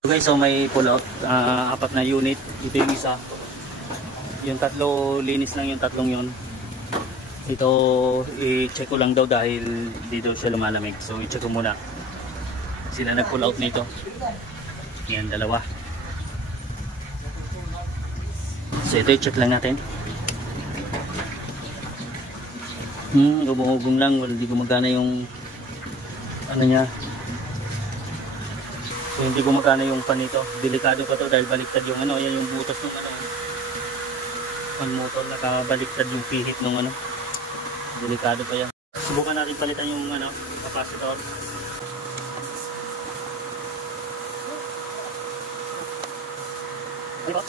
Okay, so may pull out, apat na unit. Ito yung isa. Yung tatlo, linis lang yung tatlong yun. Ito, i-check ko lang daw dahil di daw siya lumalamig. So, i-check ko muna. Sila nag-pull out nito. Yan, dalawa. So, ito i-check lang natin. Gumugong lang. Hindi gumagana yung ano niya. So, hindi gumagana yung pan nito. Delikado pa to dahil baliktad yung ano. Yan yung butas ng ano. Pan motor. Nakabaliktad yung pihit ng ano. Delikado pa yan. Subukan natin palitan yung ano, capacitor. Ano ba?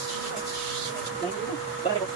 Bakit ba?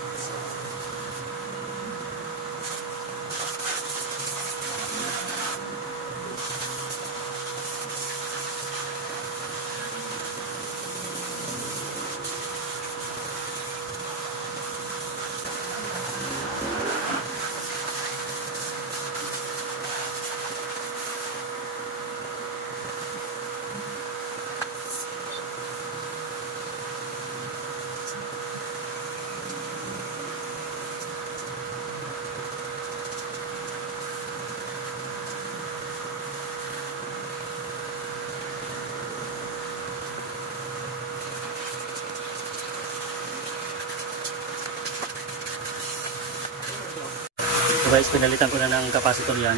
So guys, pinalitan ko na ng capacitor yan.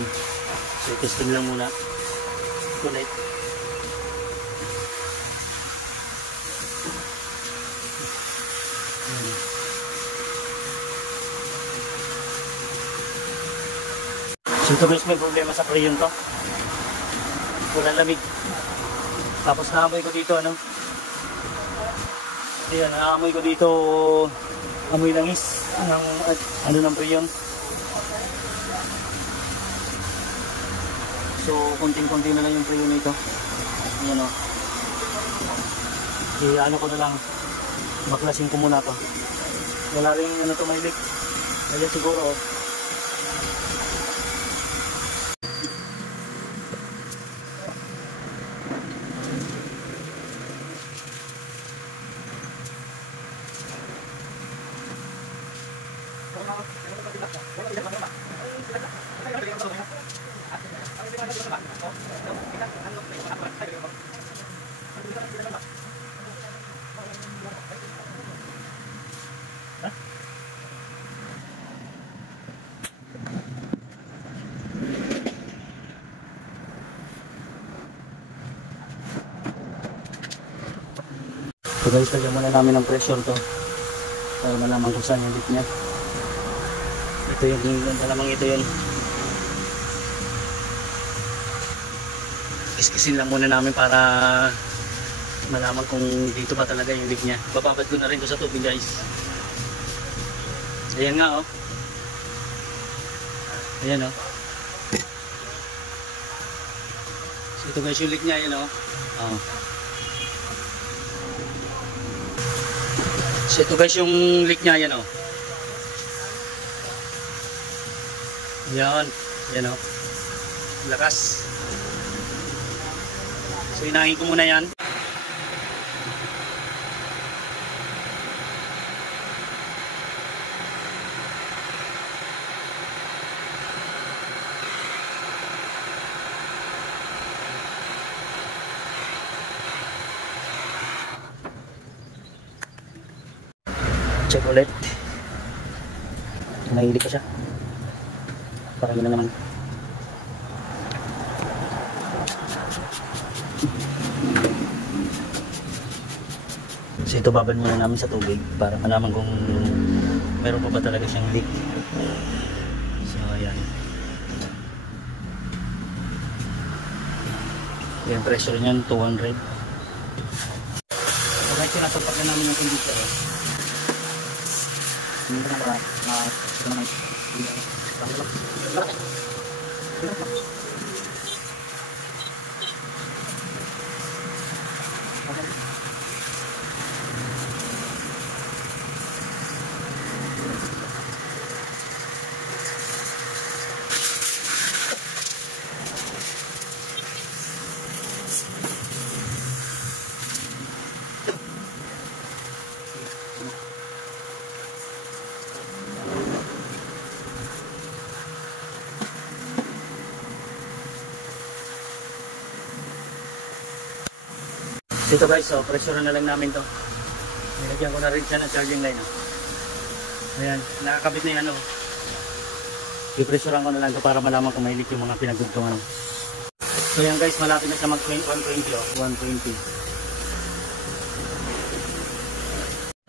So testing lang muna ulit. So ito guys, may problema sa preyon to. Walang lamig. Tapos naamoy ko dito ano. Ayan, naamoy ko dito amoy langis ng ano ng preyon. So, konting-konti na lang yung preyo nito. Ayan o. Ano ko na lang. Baklasin ko muna to. Wala rin ano to may leak. Ayan siguro o. So guys, lagyan muna namin ng pressure to para malaman kung saan yung leak nya. Ito yung malamang ito yun. Iskisin lang muna namin para malaman kung dito ba talaga yung leak nya. Bababad ko na rin to sa tubig guys. Ayan nga oh. Ayan oh. So ito guys yung leak nya, ayan oh. Oh. So ito guys yung leak nya, yan o. Yan, yan o. Lakas. So inahin ko muna yan. Check ulit. Nahili pa siya. Parang yun na naman. So ito babad muna namin sa tubig para malaman kung meron pa ba talaga siyang leak. So ayan. Yung pressure niyan 200. Okay, sinasumpak na namin yung conditioner. Hindi na ba ito naman. Dito guys, so pressure na lang namin to. Nilagyan ko na rin siya ng charging line. Ayan, nakakabit na yan. I-pressurean ko na lang to para malaman kung mahilig yung mga pinagdugtungan. So yan guys, malapit na siya mag 120. 120.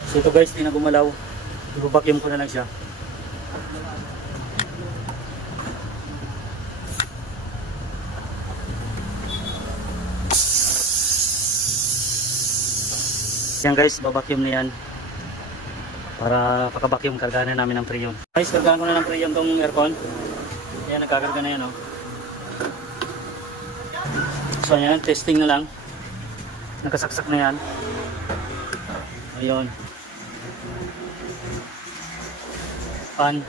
So ito guys, di na gumalaw. I-vacuum ko na lang siya. Yan guys, babacuum na yan. Para pagka-vacuum, kargahan na namin ng Freon. Guys, kargahan ko na ng Freon tong aircon. Ayan, nagkakarga na yan. So ayan, testing na lang. Nakasaksak na yan. Ayun. Fan.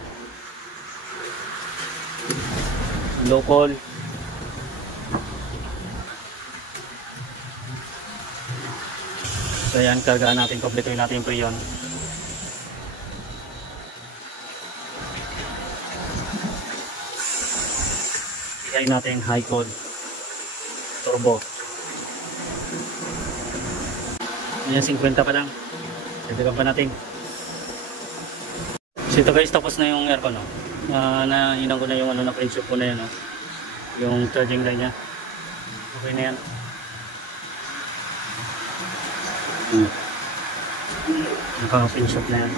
Local. So ayan, kargaan natin, kompletuhin natin yung Freon. Ihay natin high code turbo. Ayan, 50 pa lang. Dagdagan pa natin. So ito guys, tapos na yung aircon. Nainan ko na yung na-pressure ko na yan. Yung charging line nya. Okay na yan. Naka-pinshop na yan.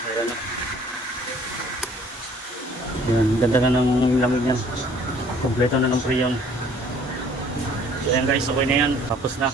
So yan. Yan, ganda na ng lamig yan. Kompleto na ng Freon. So yan guys, okay na yan. Tapos na.